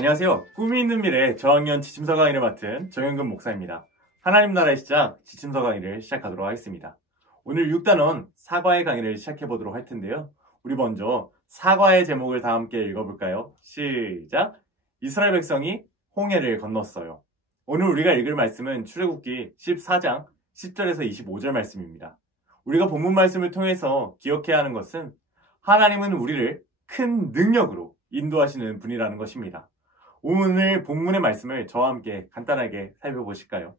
안녕하세요. 꿈이 있는 미래 저학년 지침서 강의를 맡은 정현근 목사입니다. 하나님 나라의 시작 지침서 강의를 시작하도록 하겠습니다. 오늘 6단원 사과의 강의를 시작해보도록 할 텐데요. 우리 먼저 사과의 제목을 다 함께 읽어볼까요? 시작! 이스라엘 백성이 홍해를 건넜어요. 오늘 우리가 읽을 말씀은 출애굽기 14장 10절에서 25절 말씀입니다. 우리가 본문 말씀을 통해서 기억해야 하는 것은 하나님은 우리를 큰 능력으로 인도하시는 분이라는 것입니다. 오늘 본문의 말씀을 저와 함께 간단하게 살펴보실까요?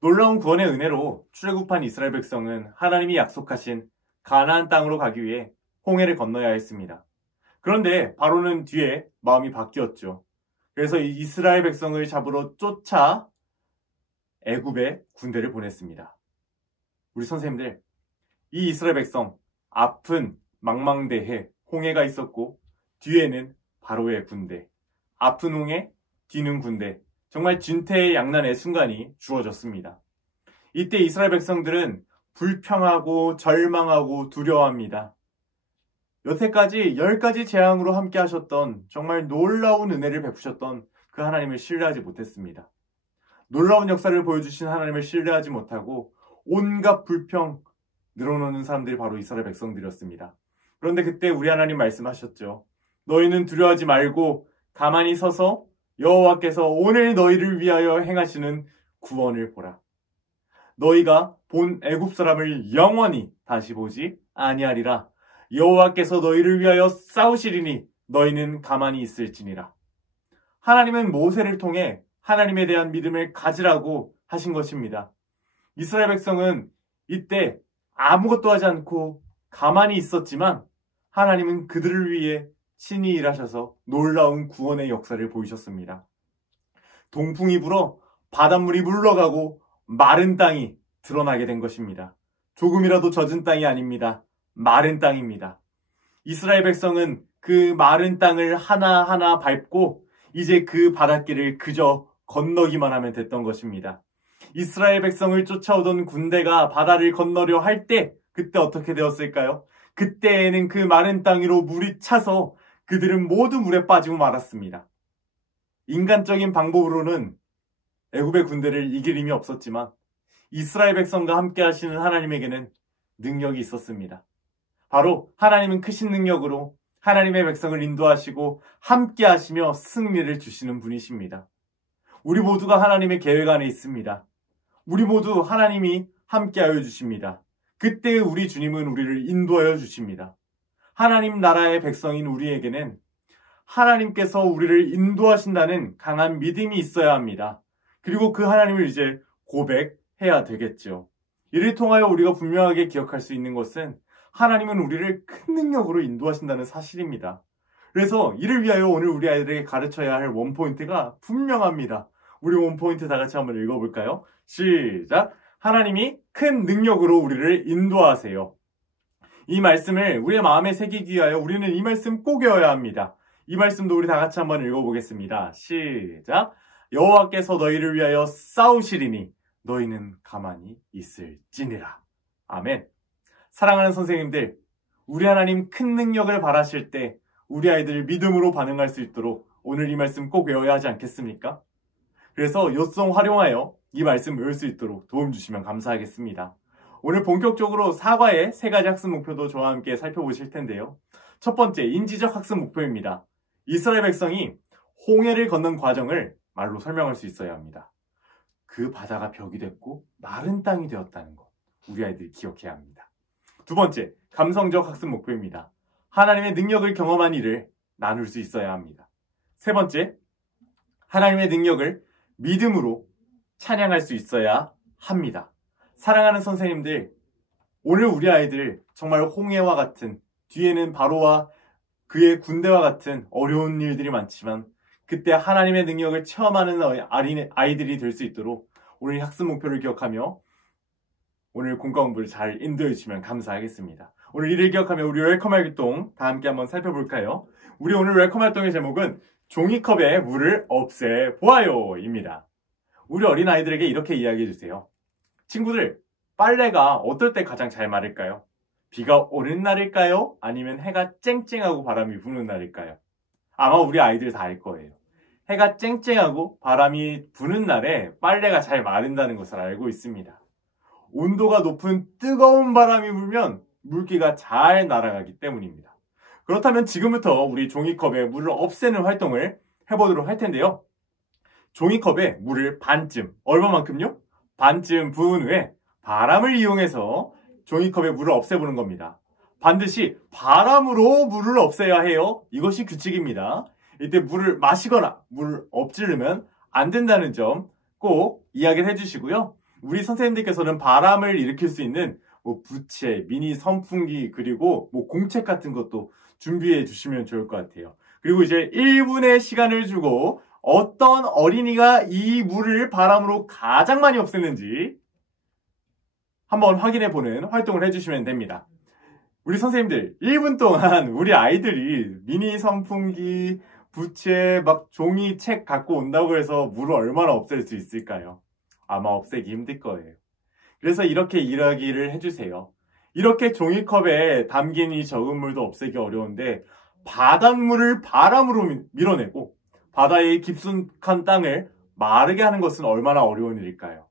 놀라운 구원의 은혜로 출애굽한 이스라엘 백성은 하나님이 약속하신 가나안 땅으로 가기 위해 홍해를 건너야 했습니다. 그런데 바로는 뒤에 마음이 바뀌었죠. 그래서 이스라엘 백성을 잡으러 쫓아 애굽에 군대를 보냈습니다. 우리 선생님들, 이 이스라엘 백성 앞은 망망대해 홍해가 있었고 뒤에는 바로의 군대, 앞은 홍해, 뒤는 군대, 정말 진퇴양난의 순간이 주어졌습니다. 이때 이스라엘 백성들은 불평하고 절망하고 두려워합니다. 여태까지 10가지 재앙으로 함께 하셨던 정말 놀라운 은혜를 베푸셨던 그 하나님을 신뢰하지 못했습니다. 놀라운 역사를 보여주신 하나님을 신뢰하지 못하고 온갖 불평 늘어놓는 사람들이 바로 이스라엘 백성들이었습니다. 그런데 그때 우리 하나님 말씀하셨죠. 너희는 두려워하지 말고 가만히 서서 여호와께서 오늘 너희를 위하여 행하시는 구원을 보라. 너희가 본 애굽 사람을 영원히 다시 보지 아니하리라. 여호와께서 너희를 위하여 싸우시리니 너희는 가만히 있을지니라. 하나님은 모세를 통해 하나님에 대한 믿음을 가지라고 하신 것입니다. 이스라엘 백성은 이때 아무것도 하지 않고 가만히 있었지만 하나님은 그들을 위해 친히 일하셔서 놀라운 구원의 역사를 보이셨습니다. 동풍이 불어 바닷물이 물러가고 마른 땅이 드러나게 된 것입니다. 조금이라도 젖은 땅이 아닙니다. 마른 땅입니다. 이스라엘 백성은 그 마른 땅을 하나하나 밟고 이제 그 바닷길을 그저 건너기만 하면 됐던 것입니다. 이스라엘 백성을 쫓아오던 군대가 바다를 건너려 할 때 그때 어떻게 되었을까요? 그때에는 그 마른 땅 위로 물이 차서 그들은 모두 물에 빠지고 말았습니다. 인간적인 방법으로는 애굽의 군대를 이길 힘이 없었지만 이스라엘 백성과 함께 하시는 하나님에게는 능력이 있었습니다. 바로 하나님은 크신 능력으로 하나님의 백성을 인도하시고 함께 하시며 승리를 주시는 분이십니다. 우리 모두가 하나님의 계획 안에 있습니다. 우리 모두 하나님이 함께하여 주십니다. 그때 우리 주님은 우리를 인도하여 주십니다. 하나님 나라의 백성인 우리에게는 하나님께서 우리를 인도하신다는 강한 믿음이 있어야 합니다. 그리고 그 하나님을 이제 고백해야 되겠죠. 이를 통하여 우리가 분명하게 기억할 수 있는 것은 하나님은 우리를 큰 능력으로 인도하신다는 사실입니다. 그래서 이를 위하여 오늘 우리 아이들에게 가르쳐야 할 원포인트가 분명합니다. 우리 원포인트 다 같이 한번 읽어볼까요? 시작! 하나님이 큰 능력으로 우리를 인도하세요. 이 말씀을 우리의 마음에 새기기 위하여 우리는 이 말씀 꼭 외워야 합니다. 이 말씀도 우리 다 같이 한번 읽어보겠습니다. 시작! 여호와께서 너희를 위하여 싸우시리니 너희는 가만히 있을지니라. 아멘. 사랑하는 선생님들, 우리 하나님 큰 능력을 바라실 때 우리 아이들 믿음으로 반응할 수 있도록 오늘 이 말씀 꼭 외워야 하지 않겠습니까? 그래서 요송 활용하여 이 말씀 외울 수 있도록 도움 주시면 감사하겠습니다. 오늘 본격적으로 사과의 3가지 학습 목표도 저와 함께 살펴보실 텐데요. 첫 번째, 인지적 학습 목표입니다. 이스라엘 백성이 홍해를 건넌 과정을 말로 설명할 수 있어야 합니다. 그 바다가 벽이 됐고 마른 땅이 되었다는 것, 우리 아이들이 기억해야 합니다. 두 번째, 감성적 학습 목표입니다. 하나님의 능력을 경험한 일을 나눌 수 있어야 합니다. 세 번째, 하나님의 능력을 믿음으로 찬양할 수 있어야 합니다. 사랑하는 선생님들, 오늘 우리 아이들 정말 홍해와 같은, 뒤에는 바로와 그의 군대와 같은 어려운 일들이 많지만 그때 하나님의 능력을 체험하는 아이들이 될 수 있도록 오늘 학습 목표를 기억하며 오늘 공과 공부를 잘 인도해 주시면 감사하겠습니다. 오늘 이를 기억하며 우리 웰컴 활동 다 함께 한번 살펴볼까요? 우리 오늘 웰컴 활동의 제목은 종이컵에 물을 없애보아요 입니다. 우리 어린아이들에게 이렇게 이야기해 주세요. 친구들, 빨래가 어떨 때 가장 잘 마를까요? 비가 오는 날일까요? 아니면 해가 쨍쨍하고 바람이 부는 날일까요? 아마 우리 아이들 다 알 거예요. 해가 쨍쨍하고 바람이 부는 날에 빨래가 잘 마른다는 것을 알고 있습니다. 온도가 높은 뜨거운 바람이 불면 물기가 잘 날아가기 때문입니다. 그렇다면 지금부터 우리 종이컵에 물을 없애는 활동을 해보도록 할 텐데요. 종이컵에 물을 반쯤, 얼마만큼요? 반쯤 부은 후에 바람을 이용해서 종이컵에 물을 없애보는 겁니다. 반드시 바람으로 물을 없애야 해요. 이것이 규칙입니다. 이때 물을 마시거나 물을 엎지르면 안 된다는 점 꼭 이야기를 해주시고요. 우리 선생님들께서는 바람을 일으킬 수 있는 부채, 미니 선풍기, 그리고 공책 같은 것도 준비해 주시면 좋을 것 같아요. 그리고 이제 1분의 시간을 주고 어떤 어린이가 이 물을 바람으로 가장 많이 없앴는지 한번 확인해 보는 활동을 해주시면 됩니다. 우리 선생님들 1분 동안 우리 아이들이 미니 선풍기, 부채, 종이, 책 갖고 온다고 해서 물을 얼마나 없앨 수 있을까요? 아마 없애기 힘들 거예요. 그래서 이렇게 이야기를 해주세요. 이렇게 종이컵에 담긴 이 적은 물도 없애기 어려운데 바닷물을 바람으로 밀어내고 바다의 깊숙한 땅을 마르게 하는 것은 얼마나 어려운 일일까요?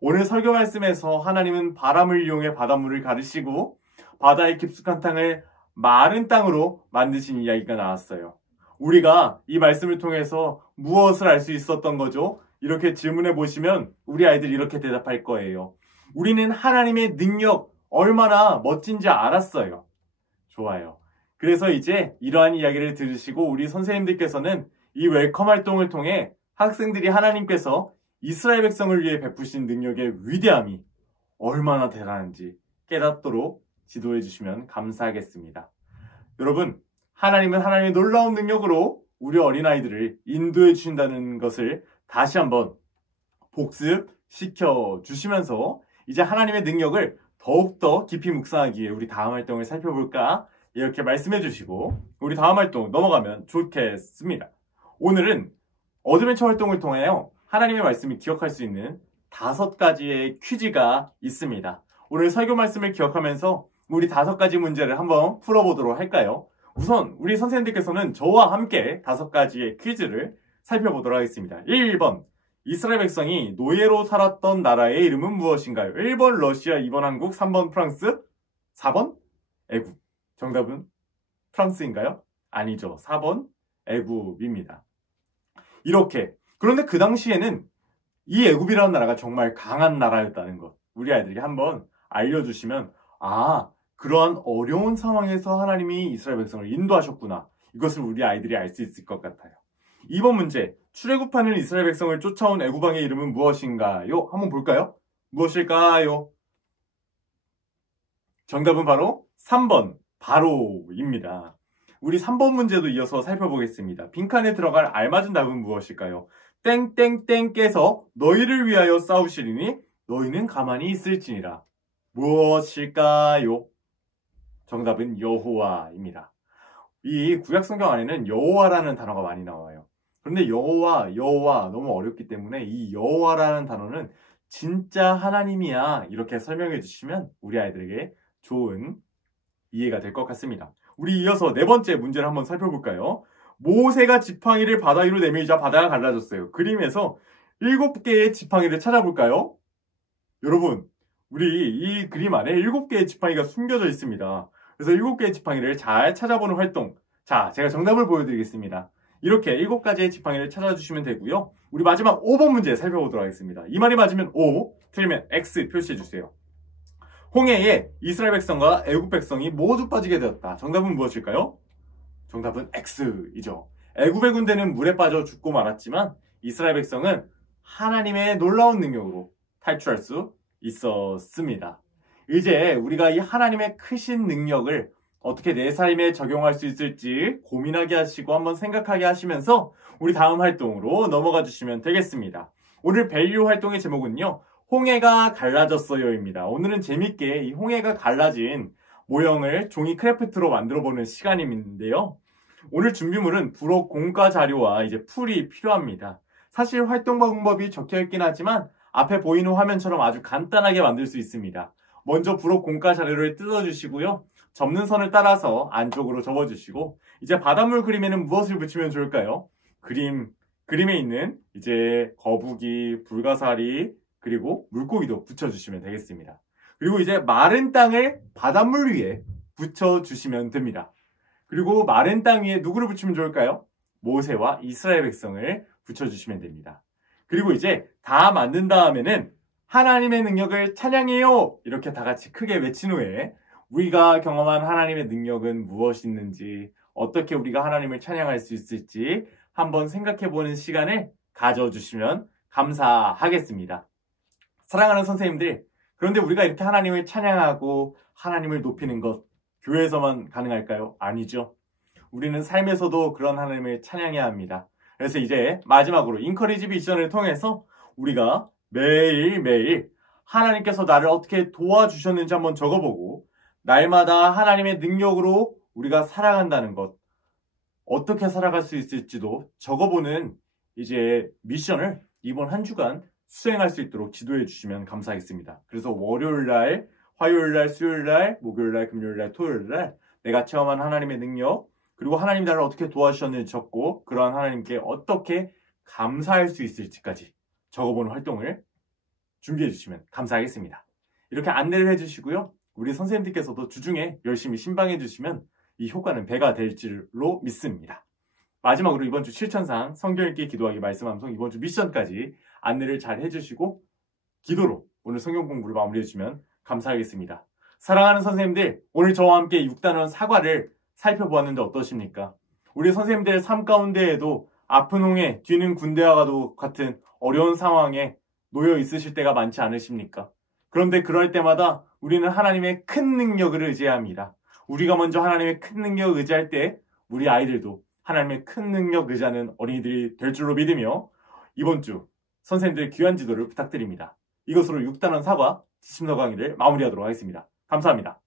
오늘 설교 말씀에서 하나님은 바람을 이용해 바닷물을 가르시고 바다의 깊숙한 땅을 마른 땅으로 만드신 이야기가 나왔어요. 우리가 이 말씀을 통해서 무엇을 알 수 있었던 거죠? 이렇게 질문해 보시면 우리 아이들이 이렇게 대답할 거예요. 우리는 하나님의 능력 얼마나 멋진지 알았어요. 좋아요. 그래서 이제 이러한 이야기를 들으시고 우리 선생님들께서는 이 웰컴 활동을 통해 학생들이 하나님께서 이스라엘 백성을 위해 베푸신 능력의 위대함이 얼마나 대단한지 깨닫도록 지도해 주시면 감사하겠습니다. 여러분, 하나님은 하나님의 놀라운 능력으로 우리 어린아이들을 인도해 주신다는 것을 다시 한번 복습시켜 주시면서 이제 하나님의 능력을 더욱더 깊이 묵상하기 위해 우리 다음 활동을 살펴볼까? 이렇게 말씀해 주시고 우리 다음 활동 넘어가면 좋겠습니다. 오늘은 어드벤처 활동을 통하여 하나님의 말씀을 기억할 수 있는 5가지의 퀴즈가 있습니다. 오늘 설교 말씀을 기억하면서 우리 5가지 문제를 한번 풀어보도록 할까요? 우선 우리 선생님들께서는 저와 함께 5가지의 퀴즈를 살펴보도록 하겠습니다. 1번, 이스라엘 백성이 노예로 살았던 나라의 이름은 무엇인가요? 1번 러시아, 2번 한국, 3번 프랑스, 4번 애굽. 정답은 프랑스인가요? 아니죠. 4번 애굽입니다. 이렇게. 그런데 그 당시에는 이 애굽이라는 나라가 정말 강한 나라였다는 것. 우리 아이들에게 한번 알려주시면 그러한 어려운 상황에서 하나님이 이스라엘 백성을 인도하셨구나. 이것을 우리 아이들이 알 수 있을 것 같아요. 2번 문제. 출애굽하는 이스라엘 백성을 쫓아온 애굽 왕의 이름은 무엇인가요? 한번 볼까요? 무엇일까요? 정답은 바로 3번 바로입니다. 우리 3번 문제도 이어서 살펴보겠습니다. 빈칸에 들어갈 알맞은 답은 무엇일까요? 땡땡땡께서 너희를 위하여 싸우시리니 너희는 가만히 있을지니라. 무엇일까요? 정답은 여호와입니다. 이 구약 성경 안에는 여호와라는 단어가 많이 나와요. 그런데 여호와 너무 어렵기 때문에 이 여호와라는 단어는 진짜 하나님이야 이렇게 설명해 주시면 우리 아이들에게 좋은 이해가 될 것 같습니다. 우리 이어서 4번째 문제를 한번 살펴볼까요? 모세가 지팡이를 바다 위로 내밀자 바다가 갈라졌어요. 그림에서 7개의 지팡이를 찾아볼까요? 여러분, 우리 이 그림 안에 7개의 지팡이가 숨겨져 있습니다. 그래서 7개의 지팡이를 잘 찾아보는 활동. 자, 제가 정답을 보여드리겠습니다. 이렇게 7가지의 지팡이를 찾아주시면 되고요. 우리 마지막 5번 문제 살펴보도록 하겠습니다. 이 말이 맞으면 O, 틀리면 X 표시해주세요. 홍해에 이스라엘 백성과 애굽 백성이 모두 빠지게 되었다. 정답은 무엇일까요? 정답은 X이죠. 애굽의 군대는 물에 빠져 죽고 말았지만 이스라엘 백성은 하나님의 놀라운 능력으로 탈출할 수 있었습니다. 이제 우리가 이 하나님의 크신 능력을 어떻게 내 삶에 적용할 수 있을지 고민하게 하시고 한번 생각하게 하시면서 우리 다음 활동으로 넘어가 주시면 되겠습니다. 오늘 밸류 활동의 제목은요. 홍해가 갈라졌어요입니다. 오늘은 재밌게 이 홍해가 갈라진 모형을 종이 크래프트로 만들어보는 시간인데요. 오늘 준비물은 부록 공과 자료와 이제 풀이 필요합니다. 사실 활동 방법이 적혀있긴 하지만 앞에 보이는 화면처럼 아주 간단하게 만들 수 있습니다. 먼저 부록 공과 자료를 뜯어주시고요. 접는 선을 따라서 안쪽으로 접어주시고 이제 바닷물 그림에는 무엇을 붙이면 좋을까요? 그림에 있는 이제 거북이, 불가사리 그리고 물고기도 붙여주시면 되겠습니다. 그리고 이제 마른 땅을 바닷물 위에 붙여주시면 됩니다. 그리고 마른 땅 위에 누구를 붙이면 좋을까요? 모세와 이스라엘 백성을 붙여주시면 됩니다. 그리고 이제 다 만든 다음에는 하나님의 능력을 찬양해요! 이렇게 다 같이 크게 외친 후에 우리가 경험한 하나님의 능력은 무엇이 있는지, 어떻게 우리가 하나님을 찬양할 수 있을지 한번 생각해보는 시간을 가져주시면 감사하겠습니다. 사랑하는 선생님들, 그런데 우리가 이렇게 하나님을 찬양하고 하나님을 높이는 것 교회에서만 가능할까요? 아니죠. 우리는 삶에서도 그런 하나님을 찬양해야 합니다. 그래서 이제 마지막으로 인커리지 비전을 통해서 우리가 매일매일 하나님께서 나를 어떻게 도와주셨는지 한번 적어보고 날마다 하나님의 능력으로 우리가 살아간다는 것, 어떻게 살아갈 수 있을지도 적어보는 이제 미션을 이번 한 주간 수행할 수 있도록 지도해 주시면 감사하겠습니다. 그래서 월요일날, 화요일날, 수요일날, 목요일날, 금요일날, 토요일날 내가 체험한 하나님의 능력, 그리고 하나님 나를 어떻게 도와주셨는지 적고 그러한 하나님께 어떻게 감사할 수 있을지까지 적어보는 활동을 준비해 주시면 감사하겠습니다. 이렇게 안내를 해주시고요. 우리 선생님들께서도 주중에 열심히 신방해 주시면 이 효과는 배가 될 줄로 믿습니다. 마지막으로 이번 주 실천상 성경 읽기 기도하기 말씀 암송 이번 주 미션까지 안내를 잘 해주시고 기도로 오늘 성경 공부를 마무리해 주시면 감사하겠습니다. 사랑하는 선생님들, 오늘 저와 함께 6단원 사과를 살펴보았는데 어떠십니까? 우리 선생님들의 삶 가운데에도 아픈 홍해, 뒤는 군대와 가도 같은 어려운 상황에 놓여 있으실 때가 많지 않으십니까? 그런데 그럴 때마다 우리는 하나님의 큰 능력을 의지해야 합니다. 우리가 먼저 하나님의 큰 능력을 의지할 때 우리 아이들도 하나님의 큰 능력 의지하는 어린이들이 될 줄로 믿으며 이번 주 선생님들의 귀한 지도를 부탁드립니다. 이것으로 6단원 사과 지침서 강의를 마무리하도록 하겠습니다. 감사합니다.